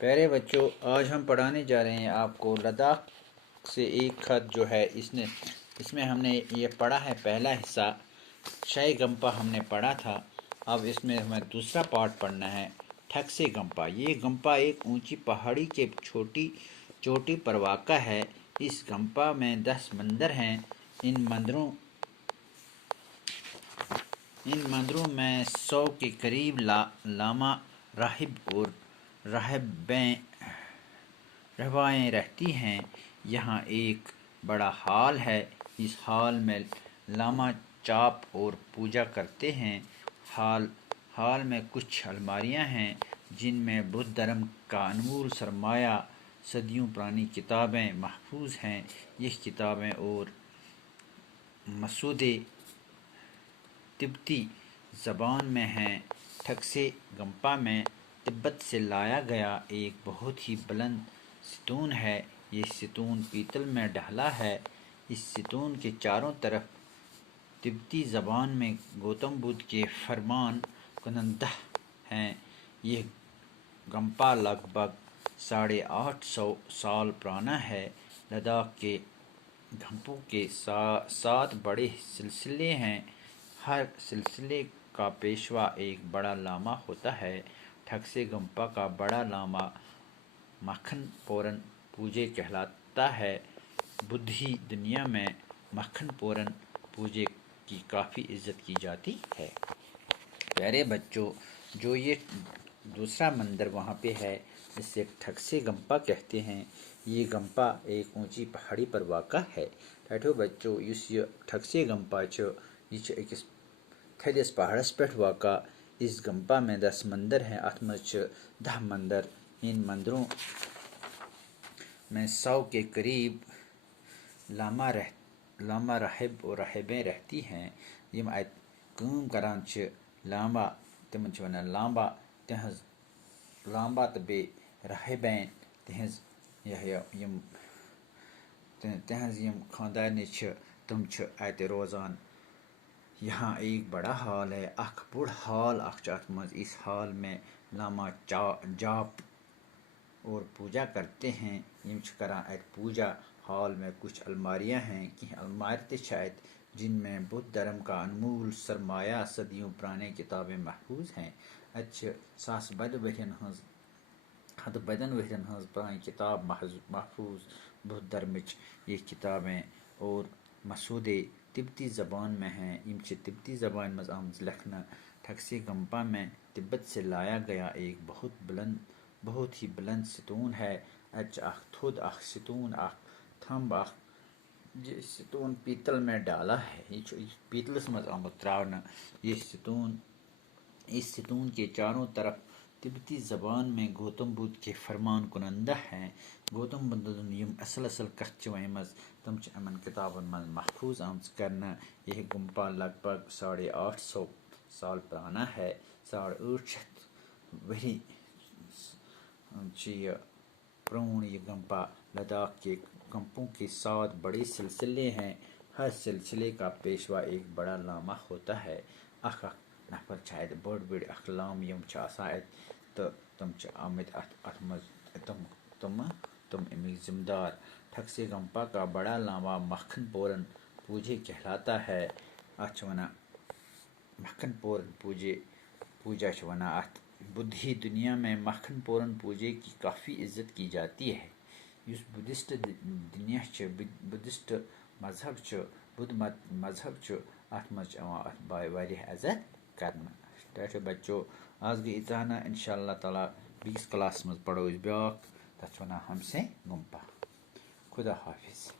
प्यारे बच्चों, आज हम पढ़ाने जा रहे हैं आपको लद्दाख से एक खत जो है इसमें हमने ये पढ़ा है। पहला हिस्सा शाही गंपा हमने पढ़ा था। अब इसमें हमें दूसरा पार्ट पढ़ना है, ठग से गंपा। ये गंपा एक ऊंची पहाड़ी के छोटी चोटी पर वाक़ा है। इस गंपा में 10 मंदिर हैं। इन मंदिरों में 100 के करीब लामा राहिब और रहबाएँ रहती हैं। यहाँ एक बड़ा हॉल है। इस हॉल में लामा चाप और पूजा करते हैं। हॉल में कुछ अलमारियाँ हैं जिनमें बुद्ध धर्म का अनमोल सरमाया सदियों पुरानी किताबें महफूज हैं। ये किताबें और मसूदे तिब्बती ज़बान में हैं। ठगसे गंपा में तिब्बत से लाया गया एक बहुत ही बुलंद सितून है। ये सितून पीतल में ढला है। इस सितून के चारों तरफ तिब्बती ज़बान में गौतम बुद्ध के फरमान कुनंदह हैं। यह गंपा लगभग 850 साल पुराना है। लद्दाख के गंपों के 7 बड़े सिलसिले हैं। हर सिलसिले का पेशवा एक बड़ा लामा होता है। ठगसे गंपा का बड़ा लामा मक्खन पोरन पूजे कहलाता है। बुद्धि दुनिया में मक्खन पोरन पूजे की काफ़ी इज्जत की जाती है। प्यारे बच्चों, जो ये दूसरा मंदिर वहाँ पे है, इसे ठगसे गंपा कहते हैं। ये गंपा एक ऊंची पहाड़ी पर वाक़ा है। ठहरो बच्चों, इस ठगसे गंपा यह अकिस थदिस पहाड़स पे वाक़ा। इस गंपा में 10 मंदिर हैं। अत मज 10 मंदिर। इन मंदिरों में 100 के करीब लामा राहिब और राहिबें रहती हैं। यम अत काम करान छ लामा तिमन छ वनान लामा तो बे राहिबें तिहंज यम खानदानी छ तुम छ अत रोज़ान। यहाँ एक बड़ा हॉल है, अख बुढ़ हॉल अख अत मज। इस हॉल में लामा जाप और पूजा करते हैं। यम करान अत पूजा। हॉल में कुछ अलमारियाँ हैं कि अलमारी शायद जिनमें बुद्ध धर्म का अनमोल सरमाया सदियों पुराने किताबें महफूज हैं। अच्छे सास बद वहन हज हद बदन वहन हज पुरानी किताब महफूज बुद्ध धर्म ये किताबें और मसूदे तिब्बती ज़बान में हैं। इम तिब्बती ज़बान मज आमज लखना। ठगसे गंपा में तिब्बत से लाया गया एक बहुत ही बुलंद सितून है। अच अख थुद अख सितून अख थम्ब अख ये सितून पीतल में डाला है। ये पीतलस मज आमद त्रावना। इस सितून के चारों तरफ तिब्बती ज़बान में गौतम बुद्ध के फरमान कुनंदा हैं। गौतम बुद्ध यम असल कथ वमज तम अमन किताबन मज महफूज आमज करना। यह गुंपा लगभग 850 साल पुराना है। 850 वरी प्रून ये गंपा। लद्दाख के गंपों के 7 बड़े सिलसिले हैं। हर सिलसिले का पेशवा एक बड़ा लामा होता है। अख नफर शायद बड़ अख लाम यम तो तुम आमिद अथ मज तुम अमिक जिम्मेदार। ठगसे गंपा का बड़ा लामा मक्खन पोरन पूजे कहलाता है। अथ वना मक्खन पोरन पूजा वना। अथ बुद्धि दुनिया में मक्खन पोरन पूजे की काफ़ी इज्जत की जाती है। युस बुद्धिस्ट दुनिया बुद्धिस्ट मजहब बुद्ध मजहब अथ मज अथ वारियाह इज्जत करना। तो बच्चों, आज गई इतना। इंशाअल्लाह ताला 20 क्लास में पढ़ो इस ब्याक तथ वना हमसे गुंपा। खुदा हाफिज़।